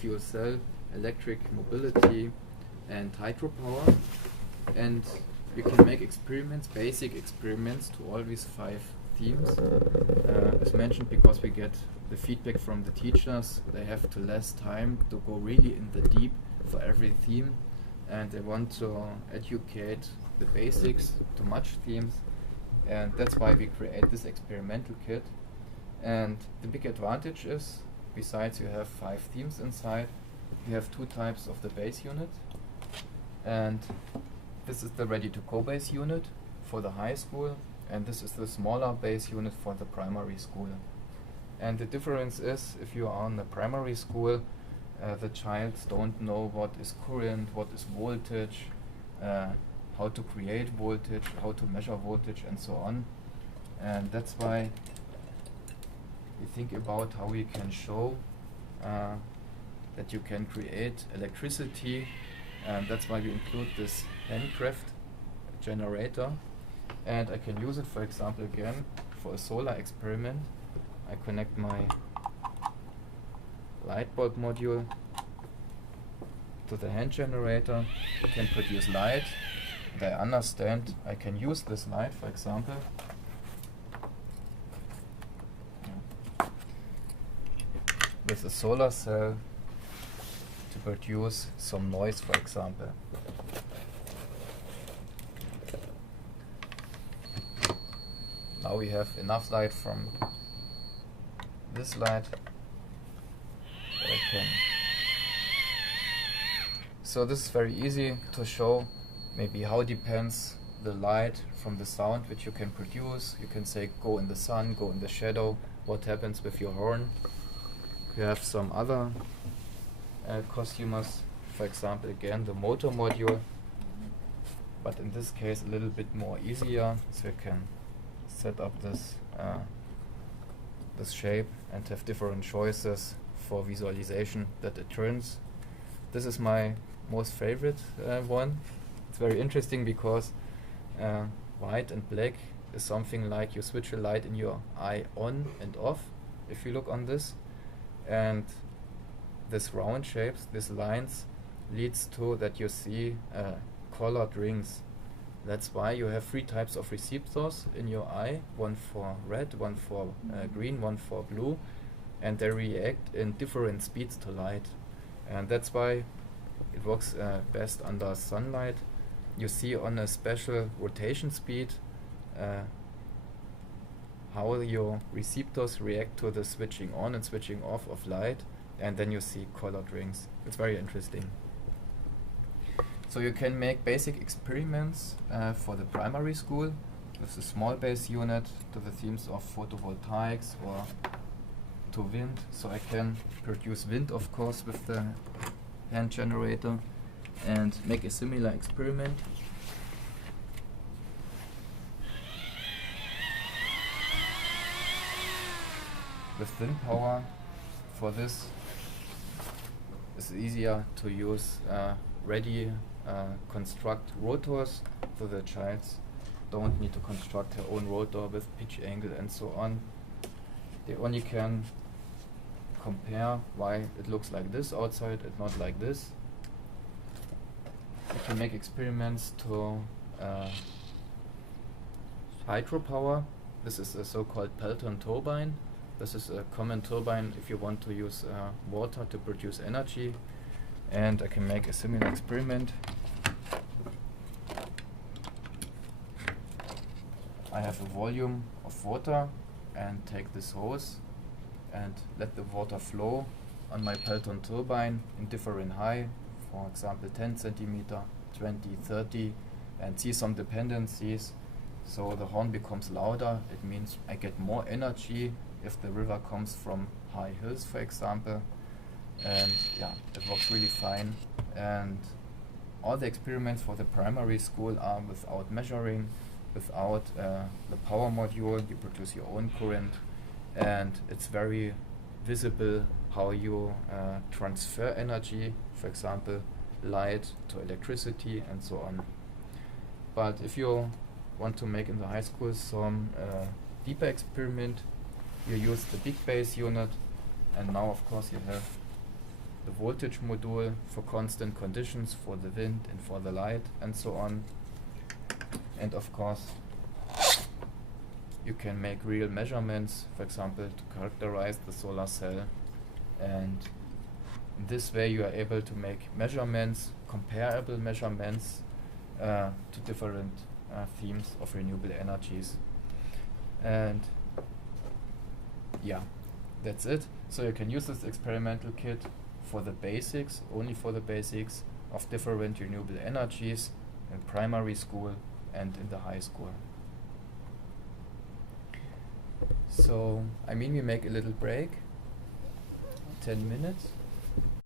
fuel cell, electric mobility, and hydropower. And you can make experiments, basic experiments, to all these 5 themes. As mentioned, because we get the feedback from the teachers, they have to less time to go really in the deep for every theme, and they want to educate the basics to much themes, and that's why we create this experimental kit. And the big advantage is, besides you have 5 themes inside, you have 2 types of the base unit, and this is the ready-to-go base unit for the high school, and this is the smaller base unit for the primary school. And the difference is, if you are in the primary school, the child don't know what is current, what is voltage, how to create voltage, how to measure voltage, and so on. And that's why we think about how we can show that you can create electricity, and that's why we include this handcraft generator. And I can use it, for example, again for a solar experiment. I connect my light bulb module to the hand generator. It can produce light. And I understand I can use this light, for example, with a solar cell to produce some noise, for example. Now we have enough light from this light that I can. So this is very easy to show maybe how depends the light from the sound which you can produce. You can say go in the sun, go in the shadow, what happens with your horn. You have some other costumers, for example again the motor module, but in this case a little bit more easier, so you can set up this this shape and have different choices for visualization that it turns. This is my most favorite one. It's very interesting because white and black is something like you switch a light in your eye on and off, if you look on this, and this round shapes, these lines, leads to that you see colored rings. That's why you have 3 types of receptors in your eye, one for red, one for green, one for blue, and they react in different speeds to light. And that's why it works best under sunlight. You see on a special rotation speed how your receptors react to the switching on and switching off of light, and then you see colored rings. It's very interesting. So you can make basic experiments for the primary school with a small base unit to the themes of photovoltaics or to wind. So I can produce wind, of course, with the hand generator and make a similar experiment. With wind power, for this it's easier to use construct rotors, so the child don't need to construct her own rotor with pitch angle and so on. They only can compare why it looks like this outside and not like this. You can make experiments to hydropower. This is a so-called Pelton turbine. This is a common turbine if you want to use water to produce energy. And I can make a similar experiment. I have a volume of water and take this hose and let the water flow on my Pelton turbine in different height, for example 10 centimeter, 20, 30, and see some dependencies. So the horn becomes louder. It means I get more energy if the river comes from high hills, for example. And yeah, it works really fine. And all the experiments for the primary school are without measuring, without the power module. You produce your own current, and it's very visible how you transfer energy, for example light to electricity and so on. But if you want to make in the high school some deeper experiment, you use the big base unit, and now of course you have the voltage module for constant conditions for the wind and for the light and so on. And of course, you can make real measurements, for example, to characterize the solar cell. And in this way you are able to make measurements, comparable measurements to different themes of renewable energies. And yeah, that's it. So you can use this experimental kit for the basics, only for the basics of different renewable energies in primary school and in the high school. So, I mean, we make a little break, 10 minutes.